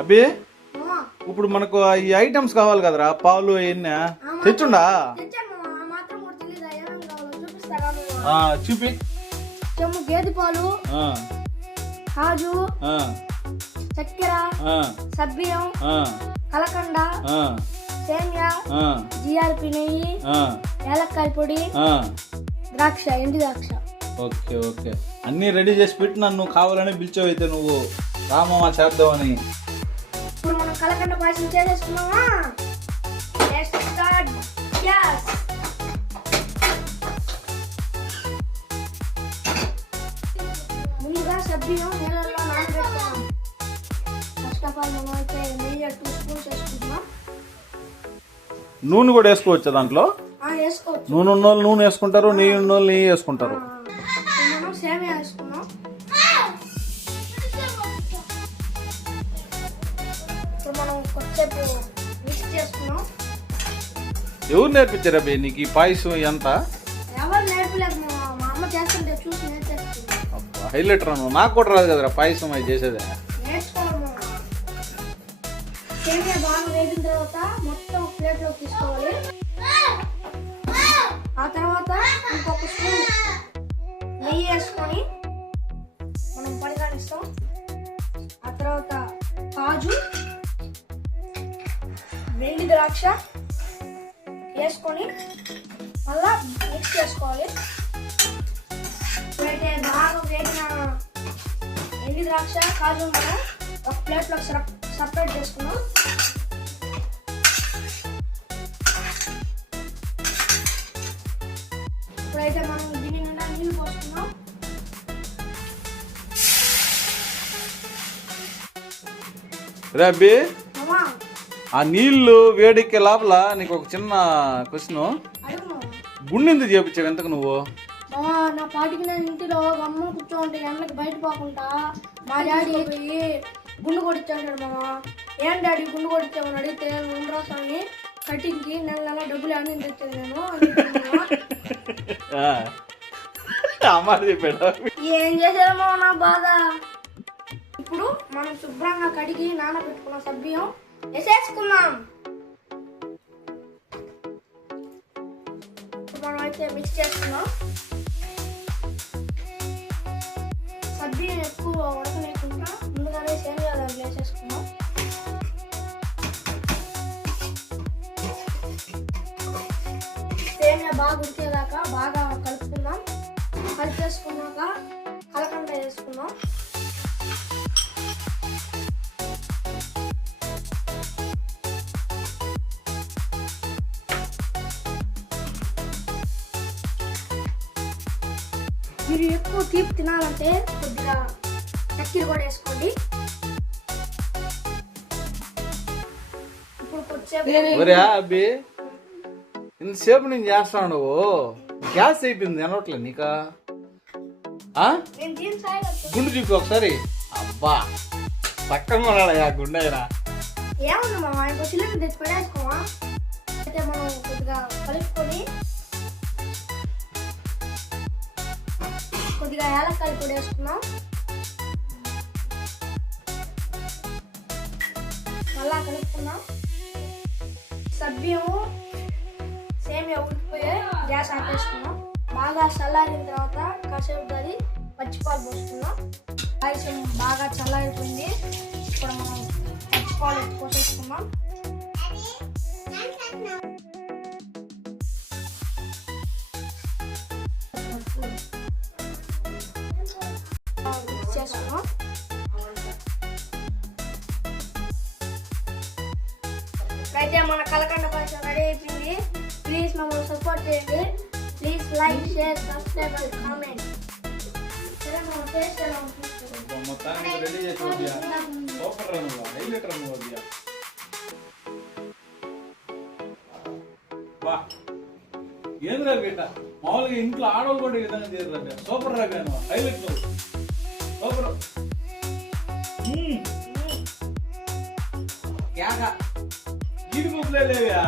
అబ్బి ఇప్పుడు మనకు ఈ ఐటమ్స్ కావాలి కదరా, పాలు అవన్నీ తెచ్చుండా? చూపి. చెమ్ము గేదె పాలు, కాజు, చక్కెర, సబ్బియం, కలకండ, సేమియా, జిఆర్పి నెయ్యి, ఏలక్కాయ పొడి, ద్రాక్ష, ఎండి ద్రాక్ష. ఓకే ఓకే, అన్నీ రెడీ చేసి పెట్టి నన్ను కావాలని పిలిచావు. అయితే నువ్వు రామమ్మ చేద్దామని. ఇప్పుడు మనం కలకండ పాయసం చేసేసుకున్నామా? ముందుగా సబ్బియం నీళ్ళల్లో నానబెట్టుకున్నాం. ఫస్ట్ ఆఫ్ ఆల్ మనం అయితే నెయ్యి 2 స్పూన్స్ వేసుకుంటున్నాం. నూనె కూడా వేసుకోవచ్చా దాంట్లో? వేసుకోవచ్చు. నూనె ఉన్న వాళ్ళు నూనె వేసుకుంటారు, నెయ్యి ఉన్న వాళ్ళు నెయ్యి వేసుకుంటారు. మనం సేమియా వేసుకున్నాం. ఇప్పుడు మనం కొద్దిసేపు మిక్స్ చేసుకున్నాం. ఎవరు నేర్పించారా బే నీకు ఈ పాయసం ఎంత? ఎవరు నేర్పలేదు, మా అమ్మ చేస్తుంటే చూసి నేర్చేసుకున్నాం. హైలైటర్ అను, నాకు కూడా రాదు కదరా పాయసం అది చేసేదే. నేర్చుకోవడము. సేమియా బాగా వేగిన తర్వాత మొత్తం ప్లేట్లో తీసుకోవాలి. ఆ తర్వాత ఇంకొక స్పూన్ నెయ్యి వేసుకొని మనం పడిగానిస్తాం. ఆ తర్వాత కాజు, వెండి ద్రాక్ష వేసుకొని మళ్ళా మిక్స్ చేసుకోవాలి. ఇప్పుడైతే బాగా వేగిన ఎండి ద్రాక్ష, కాజు మనం ఒక ప్లేట్లో సపరేట్ చేసుకున్నాం. ఇప్పుడైతే మనం దీని నిండా నీళ్ళు పోసుకున్నాం. అబ్బి ఆ నీళ్లు వేడికే లోపల నీకు ఒక చిన్న క్వశ్చన్, గుండెందుకు చేపించావు ఎంతకు నువ్వు? నా పాటికి నేను ఇంటిలో గమ్మ కూర్చోంటే ఎండకి బయట పోకుండా మా డాడీ పోయి గుండు కొట్టించాడు. మామ ఏం డాడీ గుండు కొట్టించామని అడిగితే ఉండరా స్వామి కటింగ్కి నెల డబ్బులు అన్నీ తెచ్చాను నేను. ఏం చేసామో నా బాధ. ఇప్పుడు మనం శుభ్రంగా కడిగి నానబెట్టుకున్న సబ్బియం వేసేసుకున్నాం. మనం అయితే మిక్స్ చేసుకున్నాం. సబ్బియం ఎక్కువ ఉడకలేకుండా ముందుగానే సేమియా దాంట్లో వేసేసుకున్నాం. సేమియా బాగా ఉడికేదాకా బాగా కలుపుకుందాం. కలిపేసుకున్నాక కలకండ వేసుకున్నాం. మీరు ఎక్కువ తీపి తినాలంటే కొద్దిగా చక్కెర కూడా వేసుకోండి. ఇప్పుడు కొద్దిసేపు ఇంతసేపు నేను చేస్తాను, నువ్వు గ్యాస్ అయిపోయింది అనట్లే నీకా? గుండు చూపి ఒకసారి. అబ్బా పక్కన ఉన్నాడా గుండె అయినా? ఏమన్నా మామ ఇంకో చిల్లుని తెచ్చి పడేసుకోమా. అయితే మనం కొద్దిగా కలుపుకొని కొద్దిగా ఏలక్కాయ పొడి వేసుకున్నాం. మళ్ళా కలుపుకున్నాం. సబ్బియము సేమియా ఉడికిపోయే గ్యాస్ ఆపేసుకున్నాం. బాగా చల్లారిన తర్వాత కాసేపు అది పచ్చిపాలు పోసుకున్నాం. పాయసం బాగా చల్లారిపోయింది. ఇప్పుడు మనం పచ్చిపాలు పోసేసుకున్నాం. చేసుకున్నాం. అయితే మన కలకండ పాయసం రెడీ అయిపోయింది. ప్లీజ్ మమ్మల్ని సపోర్ట్ చేయండి. Please like, share, subscribe and comment. సరే మన టేస్ట్ ఎలా ఉంటుంది? ఏంద్రా బేట, మామూలుగా ఇంట్లో ఆడవాళ్ళు కూడా ఈ విధంగా చేయరు రా. సూపర్ రా బేను, హైలైట్ నువ్వు సూపర్. జీడిపప్పులే లేవా?